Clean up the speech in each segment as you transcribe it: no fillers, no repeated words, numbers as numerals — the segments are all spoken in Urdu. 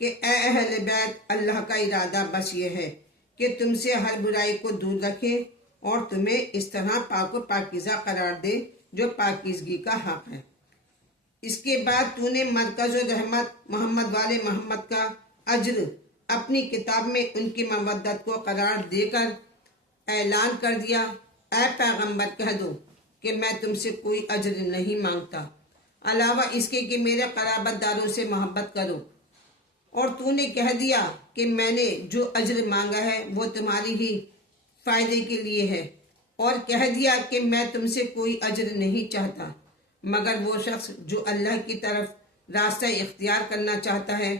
کہ اے اہل بیت، اللہ کا ارادہ بس یہ ہے کہ تم سے ہر برائی کو دور رکھے اور تمہیں اس طرح پاک و پاکیزہ قرار دے جو پاکیزگی کا حق ہے۔ اس کے بعد تو نے مرکز و رحمت محمد والے محمد کا اجر اپنی کتاب میں ان کی مودت کو قرار دے کر اعلان کر دیا، اے پیغمبر کہہ دو کہ میں تم سے کوئی اجر نہیں مانگتا علاوہ اس کے کہ میرے قرابت داروں سے محبت کرو، اور تو نے کہہ دیا کہ میں نے جو اجر مانگا ہے وہ تمہاری ہی فائدے کے لیے ہے، اور کہہ دیا کہ میں تم سے کوئی اجر نہیں چاہتا مگر وہ شخص جو اللہ کی طرف راستہ اختیار کرنا چاہتا ہے۔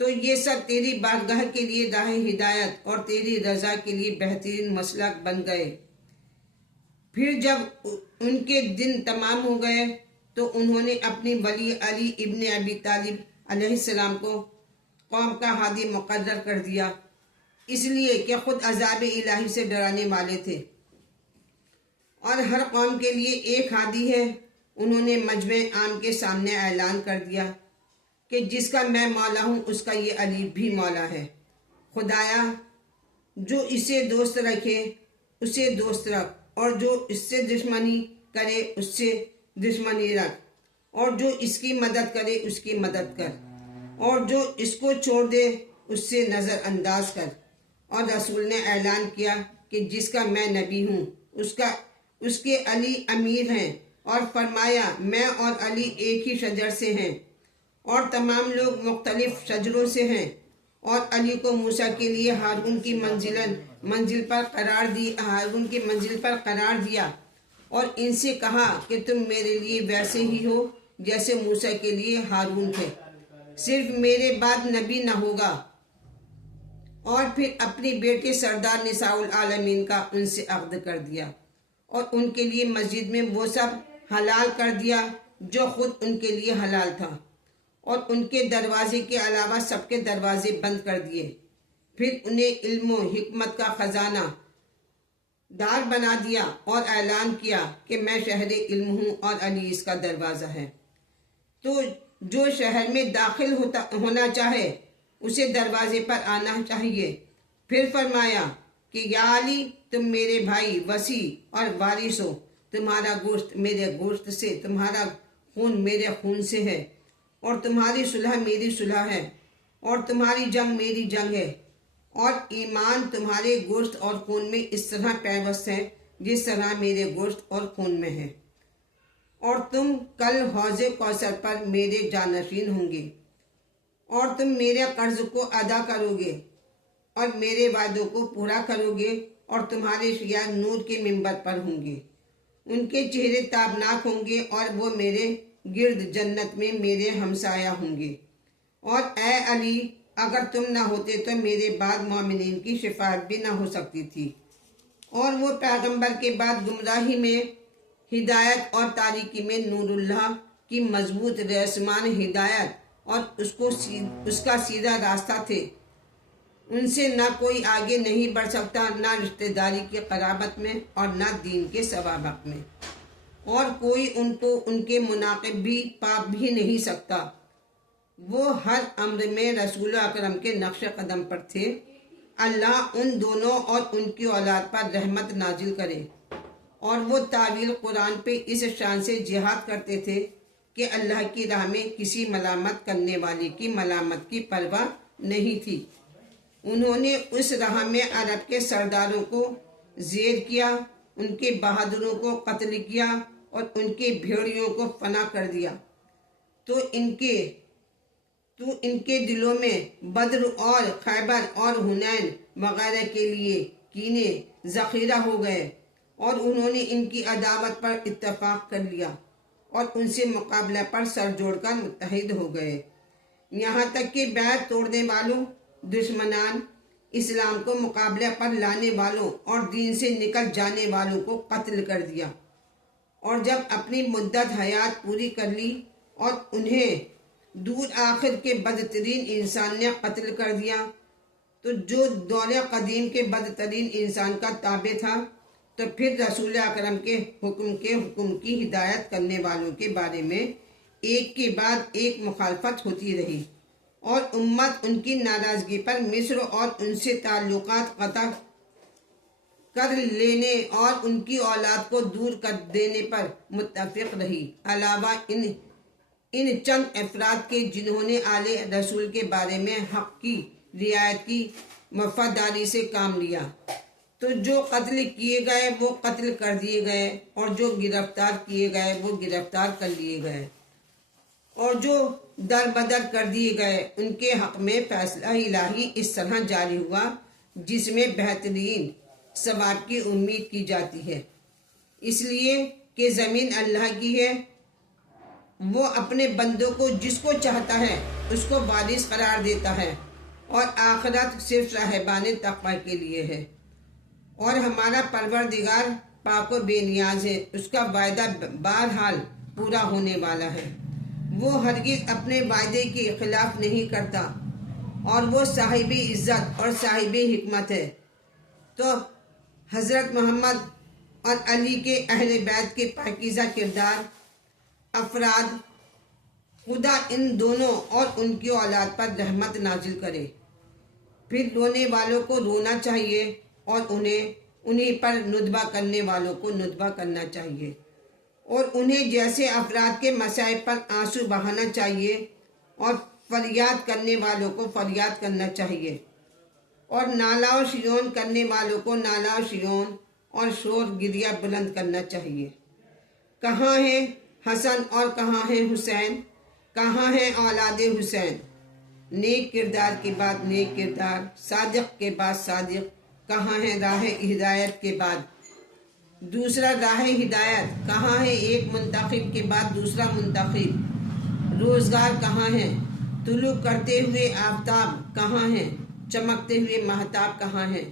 تو یہ سب تیری بارگاہ کے لیے راہ ہدایت اور تیری رضا کے لیے بہترین مسلک بن گئے۔ پھر جب ان کے دن تمام ہو گئے تو انہوں نے اپنی ولی علی ابن ابی طالب علیہ السلام کو قوم کا ہادی مقرر کر دیا، اس لیے کہ خود عذاب الہی سے ڈرانے والے تھے، اور ہر قوم کے لیے ایک ہادی ہے۔ انہوں نے مجمع عام کے سامنے اعلان کر دیا کہ جس کا میں مولا ہوں اس کا یہ علی بھی مولا ہے۔ خدایا، جو اسے دوست رکھے اسے دوست رکھ، اور جو اس سے دشمنی کرے اس سے دشمنی رکھ، اور جو اس کی مدد کرے اس کی مدد کر، اور جو اس کو چھوڑ دے اس سے نظر انداز کر۔ اور رسول نے اعلان کیا کہ جس کا میں نبی ہوں اس کے علی امیر ہیں، اور فرمایا میں اور علی ایک ہی شجر سے ہیں، اور تمام لوگ مختلف شجروں سے ہیں، اور علی کو موسیٰ کے لیے ہارون کی منزل پر قرار دیا، اور ان سے کہا کہ تم میرے لیے ویسے ہی ہو جیسے موسیٰ کے لیے ہارون تھے، صرف میرے بعد نبی نہ ہوگا۔ اور پھر اپنی بیٹے سردار نساء العالمین کا ان سے عقد کر دیا، اور ان کے لیے مسجد میں وہ سب حلال کر دیا جو خود ان کے لیے حلال تھا، اور ان کے دروازے کے علاوہ سب کے دروازے بند کر دیے۔ پھر انہیں علم و حکمت کا خزانہ دار بنا دیا اور اعلان کیا کہ میں شہر علم ہوں اور علی اس کا دروازہ ہے، تو جو شہر میں داخل ہونا چاہے اسے دروازے پر آنا چاہیے۔ پھر فرمایا کہ یا علی، تم میرے بھائی وسیع اور وارث ہو، تمہارا گوشت میرے گوشت سے، تمہارا خون میرے خون سے ہے، اور تمہاری صلح میری صلح ہے، اور تمہاری جنگ میری جنگ ہے، اور ایمان تمہارے گوشت اور خون میں اس طرح پیوست ہے جس طرح میرے گوشت اور خون میں ہے، اور تم کل حوض کوثر پر میرے جانشین ہوں گے، اور تم میرے قرض کو ادا کرو گے اور میرے وعدوں کو پورا کرو گے، اور تمہارے شیعہ نور کے منبر پر ہوں گے، ان کے چہرے تابناک ہوں گے، اور وہ میرے گرد جنت میں میرے ہمسایہ ہوں گے۔ اور اے علی، اگر تم نہ ہوتے تو میرے بعد مومنین کی شفاعت بھی نہ ہو سکتی تھی، اور وہ پیغمبر کے بعد گمراہی میں ہدایت اور تاریکی میں نور اللہ کی مضبوط رسمان ہدایت اور اس کا سیدھا راستہ تھے۔ ان سے نہ کوئی آگے نہیں بڑھ سکتا، نہ رشتہ داری کی قرابت میں اور نہ دین کے سوابق میں، اور کوئی ان کو ان کے مناقب بھی پا بھی نہیں سکتا۔ وہ ہر امر میں رسول اکرم کے نقش قدم پر تھے۔ اللہ ان دونوں اور ان کی اولاد پر رحمت نازل کرے۔ اور وہ طویل قرآن پہ اس شان سے جہاد کرتے تھے کہ اللہ کی راہ میں کسی ملامت کرنے والے کی ملامت کی پرواہ نہیں تھی۔ انہوں نے اس راہ میں عرب کے سرداروں کو زیر کیا، ان کے بہادروں کو قتل کیا، اور ان کے بھیڑیوں کو فنا کر دیا، تو ان کے دلوں میں بدر اور خیبر اور حنین وغیرہ کے لیے کینے ذخیرہ ہو گئے، اور انہوں نے ان کی عداوت پر اتفاق کر لیا اور ان سے مقابلہ پر سر جوڑ کر متحد ہو گئے، یہاں تک کہ بیعت توڑنے والوں، دشمنان اسلام کو مقابلہ پر لانے والوں اور دین سے نکل جانے والوں کو قتل کر دیا۔ اور جب اپنی مدت حیات پوری کر لی اور انہیں دور آخر کے بدترین انسان نے قتل کر دیا، تو جو دور قدیم کے بدترین انسان کا تابع تھا، تو پھر رسول اکرم کے حکم کی ہدایت کرنے والوں کے بارے میں ایک کے بعد ایک مخالفت ہوتی رہی، اور امت ان کی ناراضگی پر مصر اور ان سے تعلقات قطع کر لینے اور ان کی اولاد کو دور کر دینے پر متفق رہی، علاوہ ان چند افراد کے جنہوں نے آل رسول کے بارے میں حق کی رعایت کی وفاداری سے کام لیا۔ تو جو قتل کیے گئے وہ قتل کر دیے گئے، اور جو گرفتار کیے گئے وہ گرفتار کر لیے گئے، اور جو در بدر کر دیے گئے ان کے حق میں فیصلہ الہی اس طرح جاری ہوا جس میں بہترین ثواب کی امید کی جاتی ہے، اس لیے کہ زمین اللہ کی ہے، وہ اپنے بندوں کو جس کو چاہتا ہے اس کو وارث قرار دیتا ہے، اور آخرت صرف راہبان تقوی کے لیے ہے، اور ہمارا پروردگار پاک و بے نیاز ہے، اس کا وعدہ بہرحال پورا ہونے والا ہے، وہ ہرگز اپنے وعدے کی خلاف نہیں کرتا، اور وہ صاحب عزت اور صاحب حکمت ہے۔ تو حضرت محمد اور علی کے اہل بیت کے پاکیزہ کردار افراد، خدا ان دونوں اور ان کی اولاد پر رحمت نازل کرے۔ پھر رونے والوں کو رونا چاہیے، اور انہیں پر ندبہ کرنے والوں کو ندبہ کرنا چاہیے، اور انہیں جیسے افراد کے مصائب پر آنسو بہانا چاہیے، اور فریاد کرنے والوں کو فریاد کرنا چاہیے، اور نالا و شیون کرنے والوں کو نالا و شیون اور شور گریہ بلند کرنا چاہیے۔ کہاں ہے حسن اور کہاں ہے حسین؟ کہاں ہے اولاد حسین؟ نیک کردار کے بعد نیک کردار، صادق کے بعد صادق، کہاں ہے راہ ہدایت کے بعد دوسرا راہ ہدایت؟ کہاں ہے ایک منتخب کے بعد دوسرا منتخب؟ روزگار کہاں ہے؟ طلوع کرتے ہوئے آفتاب کہاں ہے؟ چمکتے ہوئے مہتاب کہاں ہے؟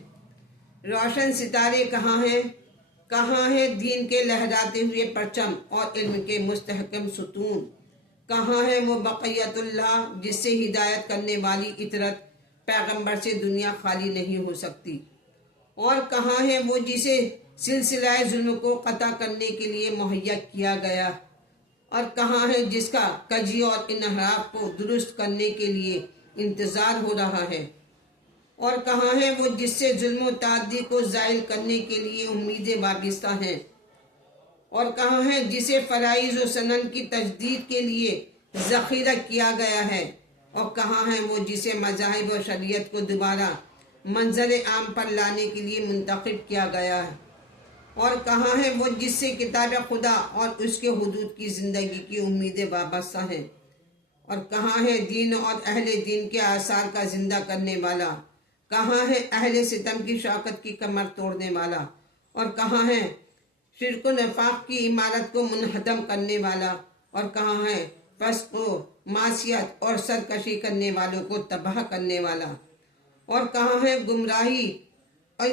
روشن ستارے کہاں ہیں؟ کہاں ہے دین کے لہراتے ہوئے پرچم اور علم کے مستحکم ستون؟ کہاں ہے وہ بقیت اللہ جس سے ہدایت کرنے والی اطرت پیغمبر سے دنیا خالی نہیں ہو سکتی؟ اور کہاں ہے وہ جسے سلسلہ ظلم کو قطع کرنے کے لیے مہیا کیا گیا؟ اور کہاں ہے جس کا کجی اور انحراف کو درست کرنے کے لیے انتظار ہو رہا ہے؟ اور کہاں ہے وہ جس سے ظلم و تعدی کو زائل کرنے کے لیے امیدیں وابستہ ہیں؟ اور کہاں ہے جسے فرائض و سنن کی تجدید کے لیے ذخیرہ کیا گیا ہے؟ اور کہاں ہے وہ جسے مذاہب و شریعت کو دوبارہ منظر عام پر لانے کے لیے منتخب کیا گیا ہے؟ اور کہاں ہے وہ جس سے کتاب خدا اور اس کے حدود کی زندگی کی امیدیں وابستہ ہیں؟ اور کہاں ہے دین اور اہل دین کے آثار کا زندہ کرنے والا؟ کہاں ہے اہل ستم کی شوکت کی کمر توڑنے والا؟ اور کہاں ہے شرک و نفاق کی عمارت کو منہدم کرنے والا؟ اور کہاں ہے فسق و معصیت اور سرکشی کرنے والوں کو تباہ کرنے والا؟ اور کہاں ہے گمراہی اور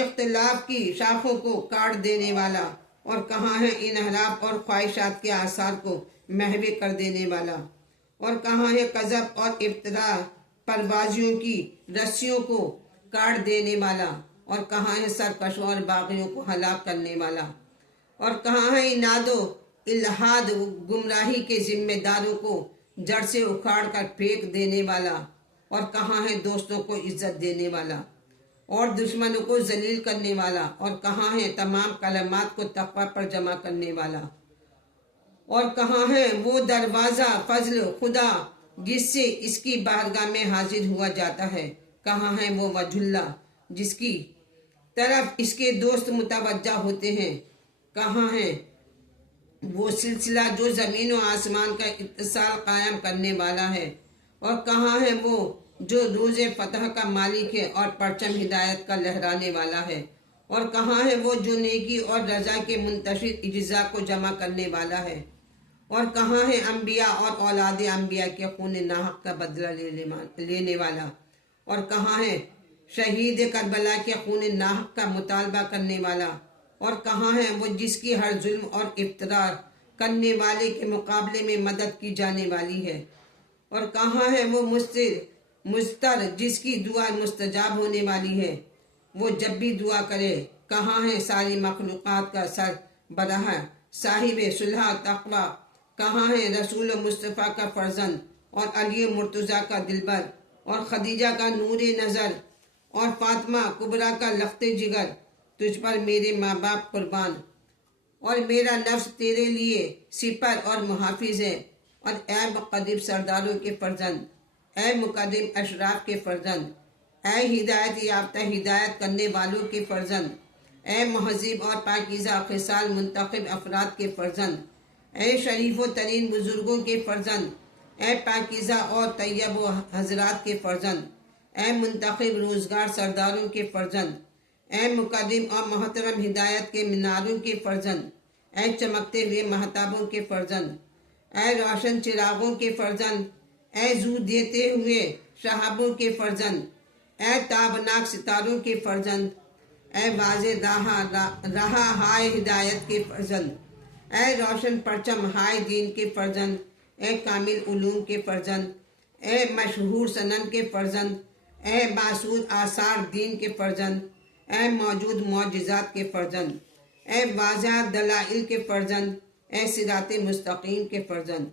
اختلاف کی شاخوں کو کاٹ دینے والا؟ اور کہاں ہے انحراف اور خواہشات کے آثار کو محو کر دینے والا؟ اور کہاں ہے کذب اور افتراء پروازیوں کی رسیوں کو کاٹ دینے والا؟ اور کہاں ہے سرکشوں اور باغیوں کو ہلاک کرنے والا؟ اور کہاں ہے اناد و الحاد گمراہی کے ذمہ داروں کو جڑ سے اکھاڑ کر پھینک دینے والا؟ اور کہاں ہے دوستوں کو عزت دینے والا اور دشمنوں کو ذلیل کرنے والا؟ اور کہاں ہے تمام کلمات کو تقوی پر جمع کرنے والا؟ اور کہاں ہے وہ دروازہ فضل خدا جس سے اس کی بارگاہ میں حاضر ہوا جاتا ہے؟ کہاں ہے وہ وجہ اللہ جس کی طرف اس کے دوست متوجہ ہوتے ہیں؟ کہاں ہے وہ سلسلہ جو زمین و آسمان کا اتصال قائم کرنے والا ہے؟ اور کہاں ہے وہ جو روز فتح کا مالک ہے اور پرچم ہدایت کا لہرانے والا ہے؟ اور کہاں ہے وہ جو نیکی اور رضا کے منتشر اجزاء کو جمع کرنے والا ہے؟ اور کہاں ہے انبیاء اور اولاد انبیاء کے خون ناحق کا بدلہ لینے والا؟ اور کہاں ہے شہید کربلا کے خون ناحق کا مطالبہ کرنے والا؟ اور کہاں ہے وہ جس کی ہر ظلم اور افتراء کرنے والے کے مقابلے میں مدد کی جانے والی ہے؟ اور کہاں ہے وہ مستر جس کی دعا مستجاب ہونے والی ہے، وہ جب بھی دعا کرے؟ کہاں ہے ساری مخلوقات کا سر براہ صاحب صلح تقوی؟ کہاں ہے رسول مصطفیٰ کا فرزند اور علی مرتضیٰ کا دلبر اور خدیجہ کا نور نظر اور فاطمہ کبریٰ کا لخت جگر، تجھ پر میرے ماں باپ قربان، اور میرا نفس تیرے لیے سپر اور محافظ ہے۔ اور اے مقدم سرداروں کے فرزند، اے مقدم اشراف کے فرزند، اے ہدایت یافتہ ہدایت کرنے والوں کے فرزند، اے مہذب اور پاکیزہ خصال منتخب افراد کے فرزند، اے شریف و ترین بزرگوں کے فرزند، اے پاکیزہ اور طیب و حضرات کے فرزند، اے منتخب روزگار سرداروں کے فرزند، اے مقدم اور محترم ہدایت کے میناروں کے فرزند، اے چمکتے ہوئے مہتابوں کے فرزند، اے روشن چراغوں کے فرزند، اے زو دیتے ہوئے شہابوں کے فرزند، اے تابناک ستاروں کے فرزند، اے واضح راہ ہائے ہدایت کے فرزند، اے روشن پرچم ہائے دین کے فرزند، اے کامل علوم کے فرزند، اے مشہور سنن کے فرزند، اے معصود آثار دین کے فرزند، اے موجود معجزات کے فرزند، اے واضح دلائل کے فرزند، اے صراط مستقیم کے فرزند،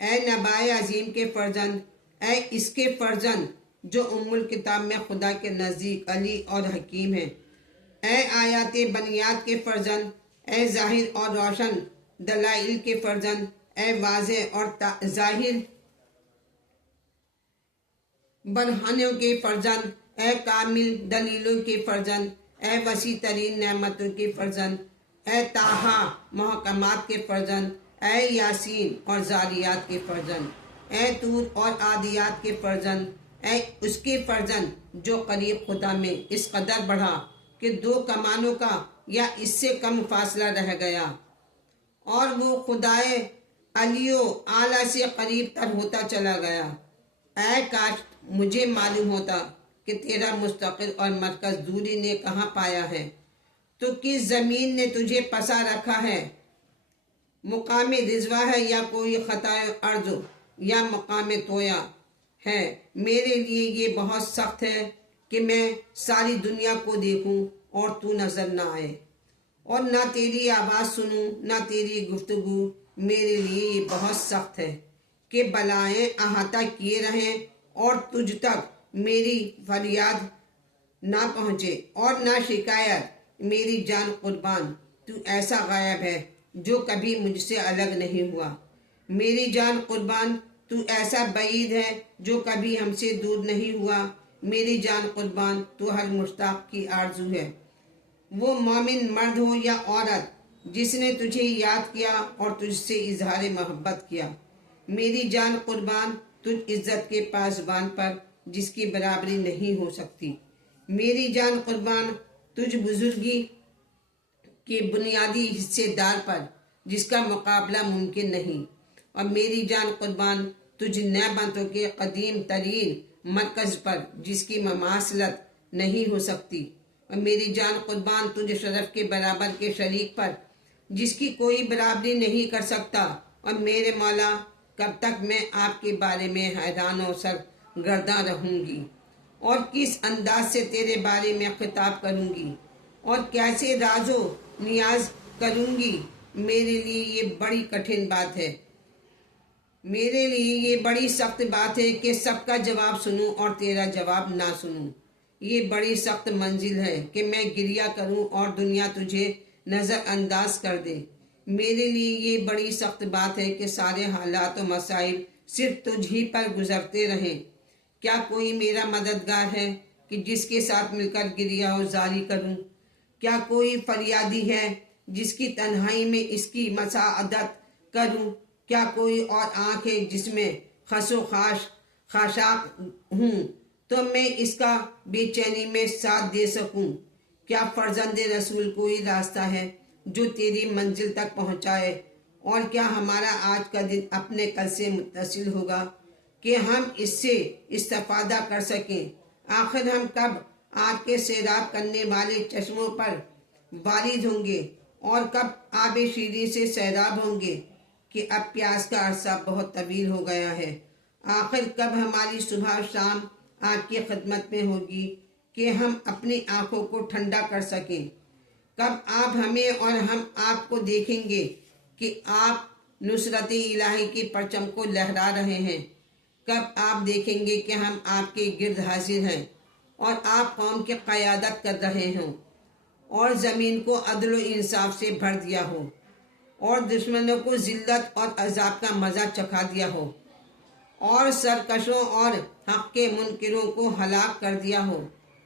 اے نبائے عظیم کے فرزند، اے اس کے فرزند جو ام الکتاب میں خدا کے نزدیک علی اور حکیم ہے، اے آیات بنیاد کے فرزند، اے ظاہر اور روشن دلائل کے فرزند، اے واضح اور ظاہر برہانوں کے فرزند، اے کامل دلیلوں کے فرزند، اے وسیع ترین نعمتوں کے فرزند، اے طٰہٰ محکمات کے فرزند، اے یاسین اور زاریات کے فرزند، اے طور اور عادیات کے فرزند، اے اس کے فرزند جو قریب خدا میں اس قدر بڑھا کہ 2 کمانوں کا یا اس سے کم فاصلہ رہ گیا، اور وہ خدائے علی و اعلیٰ سے قریب تر ہوتا چلا گیا۔ اے کاش مجھے معلوم ہوتا کہ تیرا مستقر اور مرکز دوری نے کہاں پایا ہے، تو کس زمین نے تجھے پسا رکھا ہے، مقام رضوا ہے یا کوئی خطائے ارض یا مقام تویا ہے۔ میرے لیے یہ بہت سخت ہے کہ میں ساری دنیا کو دیکھوں اور تو نظر نہ آئے، اور نہ تیری آواز سنوں نہ تیری گفتگو۔ میرے لیے یہ بہت سخت ہے کہ بلائیں احاطہ کیے رہیں اور تجھ تک میری فریاد نہ پہنچے اور نہ شکایت۔ میری جان قربان، تو ایسا غائب ہے جو کبھی مجھ سے الگ نہیں ہوا۔ میری جان قربان، تو ایسا بعید ہے جو کبھی ہم سے دور نہیں ہوا۔ میری جان قربان، تو ہر مشتاق کی آرزو ہے، وہ مومن مرد ہو یا عورت جس نے تجھے یاد کیا اور تجھ سے اظہار محبت کیا۔ میری جان قربان، تجھ عزت کے پاسبان پر جس کی برابری نہیں ہو سکتی۔ میری جان قربان، تجھ بزرگی کے بنیادی حصے دار پر جس کا مقابلہ ممکن نہیں۔ اور میری جان قربان، تجھ نعمتوں کے قدیم ترین مرکز پر جس کی مماثلت نہیں ہو سکتی۔ اور میری جان قربان، تجھ شرف کے برابر کے شریک پر جس کی کوئی برابری نہیں کر سکتا۔ اور میرے مولا، کب تک میں آپ کے بارے میں حیران و سرگرداں رہوں گی، اور کس انداز سے تیرے بارے میں خطاب کروں گی، اور کیسے راز و نیاز کروں گی۔ میرے لیے یہ بڑی کٹھن بات ہے، میرے لیے یہ بڑی سخت بات ہے کہ سب کا جواب سنوں اور تیرا جواب نہ سنوں۔ یہ بڑی سخت منزل ہے کہ میں گریہ کروں اور دنیا تجھے نظر انداز کر دے۔ میرے لیے یہ بڑی سخت بات ہے کہ سارے حالات و مسائل صرف تجھ ہی پر گزرتے رہیں۔ کیا کوئی میرا مددگار ہے کہ جس کے ساتھ مل کر گریہ و زاری کروں؟ کیا کوئی فریادی ہے جس کی تنہائی میں اس کی مساعدت کروں؟ کیا کوئی اور آنکھ ہے جس میں خس و خاشاک ہوں تو میں اس کا بے چینی میں ساتھ دے سکوں؟ کیا فرزند رسول کوئی راستہ ہے جو تیری منزل تک پہنچائے؟ اور کیا ہمارا آج کا دن اپنے کل سے متصل ہوگا کہ ہم اس سے استفادہ کر سکیں؟ آخر ہم کب آپ کے سیراب کرنے والے چشموں پر وارد ہوں گے، اور کب آب شیریں سے سیراب ہوں گے کہ اب پیاس کا عرصہ بہت طویل ہو گیا ہے۔ آخر کب ہماری صبح شام آپ کی خدمت میں ہوگی کہ ہم اپنی آنکھوں کو ٹھنڈا کر سکیں؟ کب آپ ہمیں اور ہم آپ کو دیکھیں گے کہ آپ نصرت الہی کے پرچم کو لہرا رہے ہیں؟ کب آپ دیکھیں گے کہ ہم آپ کے گرد حاضر ہیں اور آپ قوم کی قیادت کر رہے ہوں اور زمین کو عدل و انصاف سے بھر دیا ہو اور دشمنوں کو ذلت اور عذاب کا مزہ چکھا دیا ہو اور سرکشوں اور حق کے منکروں کو ہلاک کر دیا ہو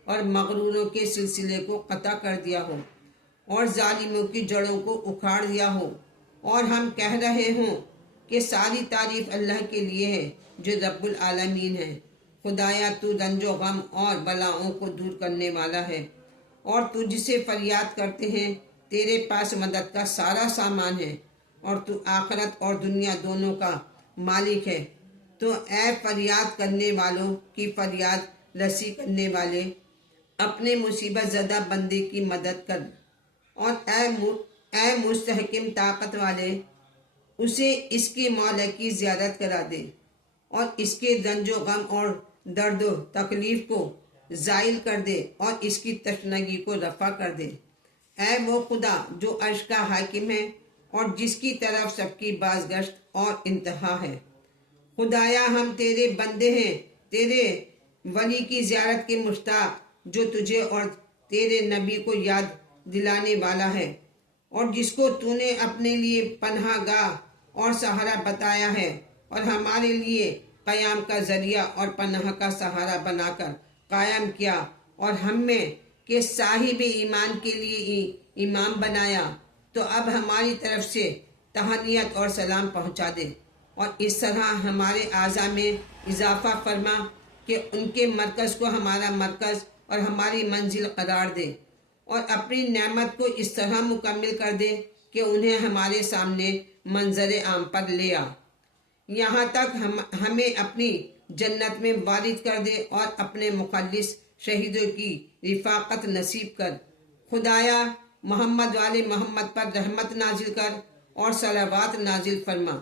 اور مغروروں کے سلسلے کو قطع کر دیا ہو اور ظالموں کی جڑوں کو اکھاڑ دیا ہو، اور ہم کہہ رہے ہوں کہ ساری تعریف اللہ کے لیے ہے جو رب العالمین ہے۔ خدایا تو رنج و غم اور بلاؤں کو دور کرنے والا ہے، اور تجھ سے فریاد کرتے ہیں، تیرے پاس مدد کا سارا سامان ہے، اور تو آخرت اور دنیا دونوں کا مالک ہے۔ تو اے فریاد کرنے والوں کی فریاد رسی کرنے والے، اپنے مصیبت زدہ بندے کی مدد کر، اور اے مستحکم طاقت والے، اسے اس کے مولا کی زیارت کرا دے اور اس کے رنج و غم اور درد و تکلیف کو زائل کر دے اور اس کی تشنگی کو رفع کر دے۔ اے وہ خدا جو عرش کا حاکم ہے اور جس کی طرف سب کی بازگشت اور انتہا ہے۔ خدایا ہم تیرے بندے ہیں، تیرے ولی کی زیارت کے مشتاق، جو تجھے اور تیرے نبی کو یاد دلانے والا ہے، اور جس کو تو نے اپنے لیے پناہ گاہ اور سہارا بتایا ہے، اور ہمارے لیے قیام کا ذریعہ اور پناہ کا سہارا بنا کر قائم کیا، اور ہم میں کے صاحب ایمان کے لیے امام بنایا۔ تو اب ہماری طرف سے تہنیت اور سلام پہنچا دے، اور اس طرح ہمارے اعضاء میں اضافہ فرما کہ ان کے مرکز کو ہمارا مرکز اور ہماری منزل قرار دے، اور اپنی نعمت کو اس طرح مکمل کر دے کہ انہیں ہمارے سامنے منظر عام پر لے آ، یہاں تک ہمیں اپنی جنت میں وارد کر دے اور اپنے مخلص شہیدوں کی رفاقت نصیب کر۔ خدایا محمد والے محمد پر رحمت نازل کر اور صلوات نازل فرما،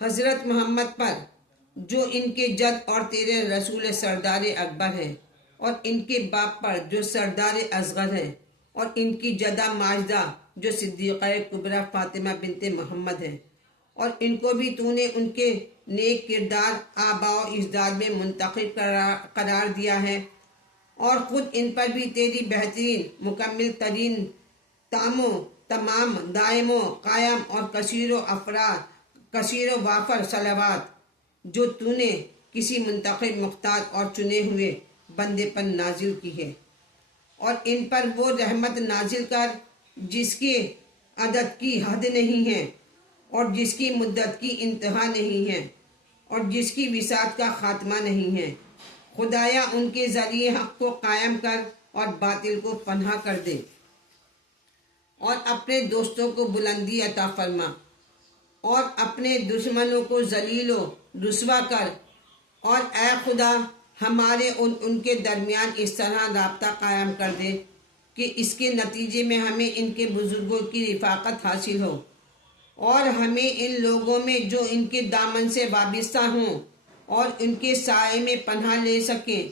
حضرت محمد پر جو ان کے جد اور تیرے رسول سردار اکبر ہیں، اور ان کے باپ پر جو سردار اصغر ہیں، اور ان کی جدہ ماجدہ جو صدیقہ کبریٰ فاطمہ بنت محمد ہیں، اور ان کو بھی تو نے ان کے نیک کردار آباء و اجداد میں منتخب قرار دیا ہے، اور خود ان پر بھی تیری بہترین مکمل ترین تمام دائم و قائم اور کثیر و وافر صلوات جو تو نے کسی منتخب مختار اور چنے ہوئے بندے پر نازل کی ہے، اور ان پر وہ رحمت نازل کر جس کے عدد کی حد نہیں ہے اور جس کی مدت کی انتہا نہیں ہے اور جس کی وسعت کا خاتمہ نہیں ہے۔ خدایا ان کے ذریعے حق کو قائم کر اور باطل کو پنہا کر دے، اور اپنے دوستوں کو بلندی عطا فرما اور اپنے دشمنوں کو ذلیل و رسوا کر، اور اے خدا ہمارے ان کے درمیان اس طرح رابطہ قائم کر دے کہ اس کے نتیجے میں ہمیں ان کے بزرگوں کی رفاقت حاصل ہو، اور ہمیں ان لوگوں میں جو ان کے دامن سے وابستہ ہوں اور ان کے سائے میں پناہ لے سکیں،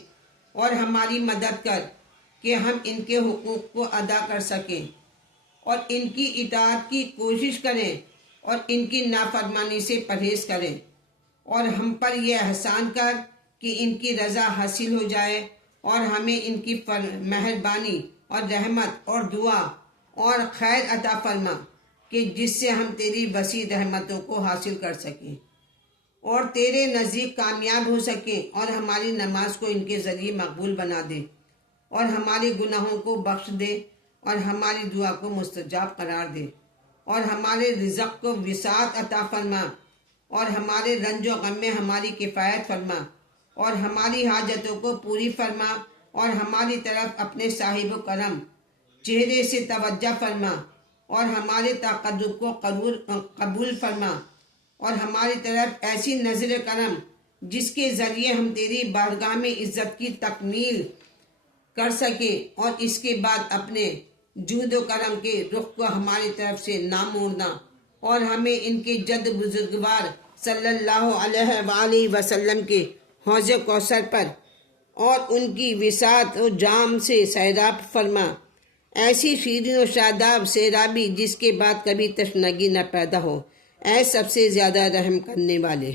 اور ہماری مدد کر کہ ہم ان کے حقوق کو ادا کر سکیں اور ان کی اطاعت کی کوشش کریں اور ان کی نافرمانی سے پرہیز کریں، اور ہم پر یہ احسان کر کہ ان کی رضا حاصل ہو جائے، اور ہمیں ان کی مہربانی اور رحمت اور دعا اور خیر عطا فرما کہ جس سے ہم تیری وسیع رحمتوں کو حاصل کر سکیں اور تیرے نزدیک کامیاب ہو سکیں، اور ہماری نماز کو ان کے ذریعے مقبول بنا دے، اور ہمارے گناہوں کو بخش دے، اور ہماری دعا کو مستجاب قرار دے، اور ہمارے رزق کو وسعت عطا فرما، اور ہمارے رنج و غم میں ہماری کفایت فرما، اور ہماری حاجتوں کو پوری فرما، اور ہماری طرف اپنے صاحب و کرم چہرے سے توجہ فرما، اور ہمارے تقرب کو قبول فرما، اور ہماری طرف ایسی نظر کرم جس کے ذریعے ہم تیری بارگاہ میں عزت کی تکمیل کر سکیں، اور اس کے بعد اپنے جود و کرم کے رخ کو ہماری طرف سے نہ موڑنا، اور ہمیں ان کے جد بزرگوار صلی اللہ علیہ وآلہ وسلم کے حوض کوثر پر اور ان کی وسعت و جام سے سیراب فرما، ایسی شیرین و شاداب سیرابی جس کے بعد کبھی تشنگی نہ پیدا ہو، اے سب سے زیادہ رحم کرنے والے۔